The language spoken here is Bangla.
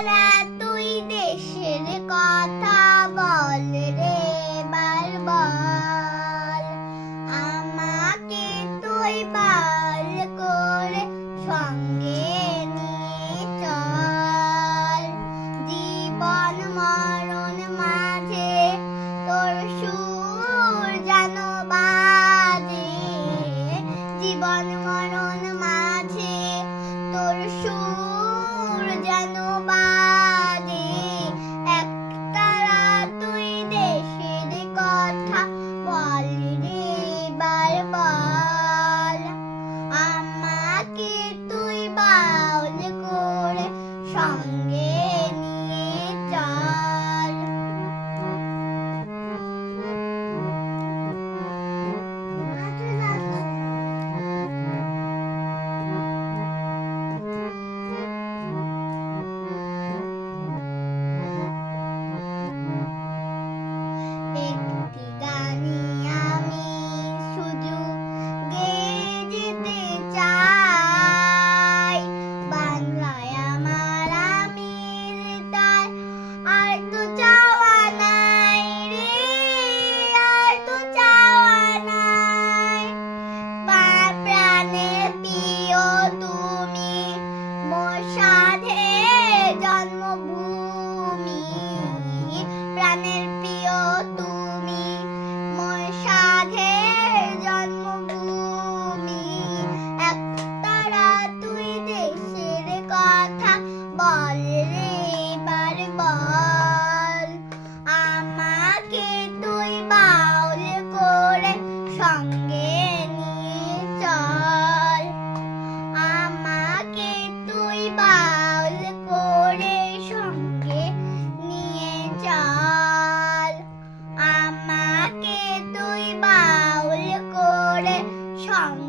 তারা তুই দেশের কথা বল রে এবার বল। আমাকে তুই বার করে সঙ্গে নিয়ে চল। জীবন মরণ মাঝে তোর সুর যেন বাজে। জীবন মরণ মাঝে তোর সুর যেন বাজে। একতারা তুই দেশের কথা বল রে এবার বল। আমাকে তুই বাউল করে সঙ্গে নিয়ে চল। একটি গানে আমি শুধু গেয়ে যেতে চাই। বাংলায় আমার আমির তাই আর তো চাওয়া নাই রে, আর তো চাওয়া নাই। প্রাণের প্রিয় তুমি মোর সাধের জন্মভূমি। প্রাণের প্রিয় তুমি মোর সাধের জন্মভূমি। একতারা তুই দেশের কথা বল রে এবার বল। আমাকে তুই বাউল করে সঙ্গে নিয়ে চল। আমাকে তুই বাউল করে সঙ্গে নিয়ে চল। আমাকে তুই বাউল করে সঙ্গে